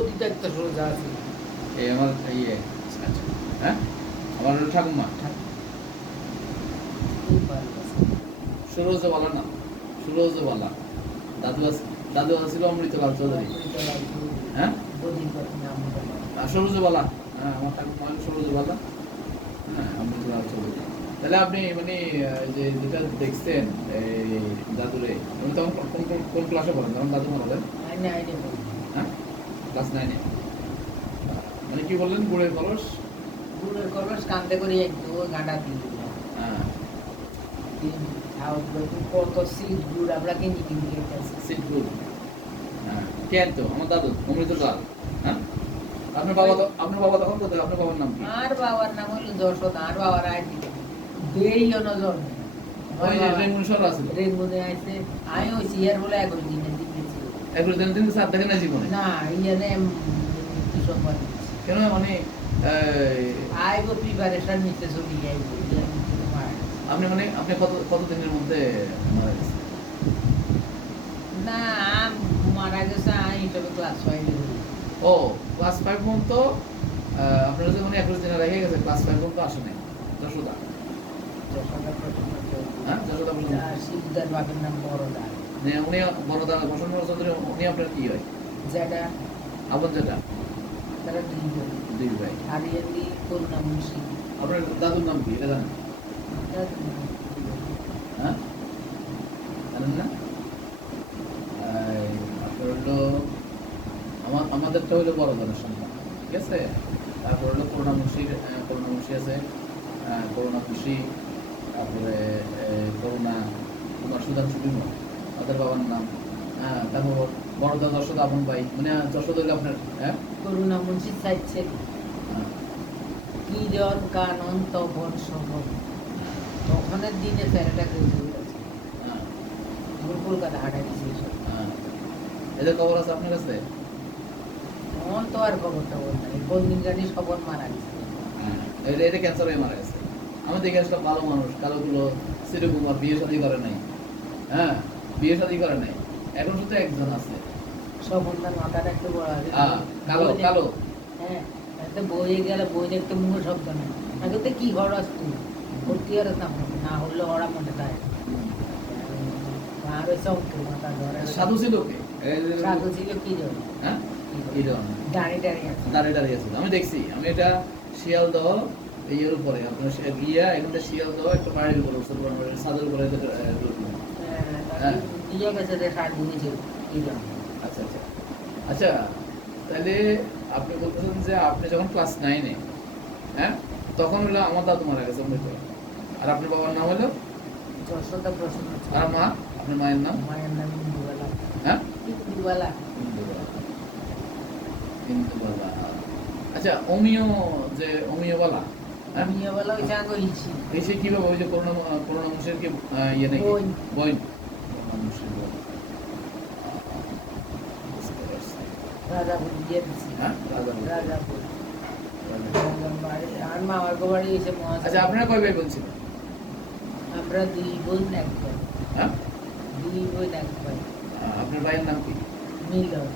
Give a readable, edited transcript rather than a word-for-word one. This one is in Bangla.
বদিতে একটা সোজা আছে। এই আমার ইয়ে আচ্ছা হ্যাঁ আমার হলো ঠাকুমা সুরজবালা না সুরজবালা দাদু দাদু ছিল অমৃতলাল চৌধুরী হ্যাঁ সুরজবালা হ্যাঁ আমার ঠাকুমা হলো সুরজবালা হ্যাঁ অমৃতলাল চৌধুরী। তাহলে আপনি মানে যে যেটা দেখছেন এই দাদুরে আমি তখন কোন ক্লাসে পড়েন তখন দাদু মারা যায়? হ্যাঁ ক্লাস 9-এ। মানে কি বললেন গুড়ের কলস কান্দে করে একটু গাঁডা দিল। হ্যাঁ কত সিট গুড় আমরা কিনে কিনে খেতেছি। সিট গুড় হ্যাঁ কেন তো আমার দাদু অমৃতলাল হ্যাঁ আপনার বাবা তখন কোথায় আপনার বাবার নাম কি? আর বাবার নাম হলো যশোদ আর বাবার আইডি দেই নজর ওই যে রেঙ্গুন শহর আছে রেঙ্গুনে আইছে আমি ওই সিয়ার বলে 11 দিনে দিয়েছি 11 দিন সাথে দেখেন না জীবনে না ইয়ানে কি সম্মান কেন মানে আইবো প্রিপারেশন নিতে চলি যাইবো আপনি মানে আপনি কত দিনের মধ্যে মারা গেছেন? না মারা গেছে আমি হিসাবে ক্লাস 5 ও ক্লাস 5 পর্যন্ত আপনার যে মানে 21 দিনে রেখে গেছে ক্লাস 5 পর্যন্ত আসে নাই যশোদা হ্যাঁ যশোদা বলুন শিবদার বাপের নাম বড়দা মানে উনি বড়দা বসন্ত চৌধুরী উনি আপনার কি হয়? যেটা আপন যেটা তারা দুই ভাই আর এমনি করুণা মুন্সি আপনার দাদুর নাম কি এটা জানেন? হ্যাঁ জানেন না? আপনার হলো আমাদেরটা হলো বড় ধরনের সন্তান ঠিক আছে। তারপর হলো করুণা মুন্সি আছে করুণা খুশি তারপরে করুণা কুমার সুধাংশু বিমল তাদের বাবার নাম হ্যাঁ তারপর বড়দা যশোদ আপন ভাই মানে যশোদ হলো আপনার হ্যাঁ করুণা মুন্সি চাইছে কি জন কানন তপন সবন তখনের দিনে ফেরাটা হ্যাঁ কলকাতা হাঁটা গেছে হ্যাঁ এদের খবর আছে আপনার কাছে? তখন তো আর খবরটা বল নাই কোন দিন জানি সবন মারা গেছে এটা ক্যান্সার হয়ে মারা গেছে। আমি দেখে আসলাম ভালো মানুষ কালোগুলো শ্রীকুমার বিয়ে শাদী করে নাই হ্যাঁ বিয়ে শাদী করে নাই এখন শুধু একজন আছে সবন তার মাথাটা একটু বড় আছে কালো কালো হ্যাঁ একটা বই গেলে বই দেখতে মুখ শব্দ নেই আগে তো কি ঘর আসতো ভর্তি আর না হলে ওরা মনে তাই আর ওই চমকে মাথা ধরে সাধু ছিল কে? সাধু ছিল কি জন হ্যাঁ কি জন দাঁড়িয়ে আছে আমি দেখছি আমি এটা শিয়ালদহ ইয়ের উপরে আপনার গিয়া এখান থেকে শিয়ালদহ একটা পাহাড়ের উপরে সাদের উপরে আচ্ছা আচ্ছা আচ্ছা তাহলে আপনি বলতেছেন যে আপনি যখন ক্লাস 9-এ হ্যাঁ তখন হলো আমার দাদু মারা গেছে অমৃত আর আপনার বাবার নাম হলো আর মা আপনার মায়ের নাম হ্যাঁ ইন্দুবালা। আচ্ছা অমিয় যে অমিয়বালা এসে কিভাবে ওই যে করোনা মুসের কি ইয়ে নাকি বইন আচ্ছা আপনারা কয় ভাই বলছিলেন? আমরা 2 বোন 1 ভাই হ্যাঁ 2 বোন 1 ভাই। আপনার ভাইয়ের নাম কি? মিলন।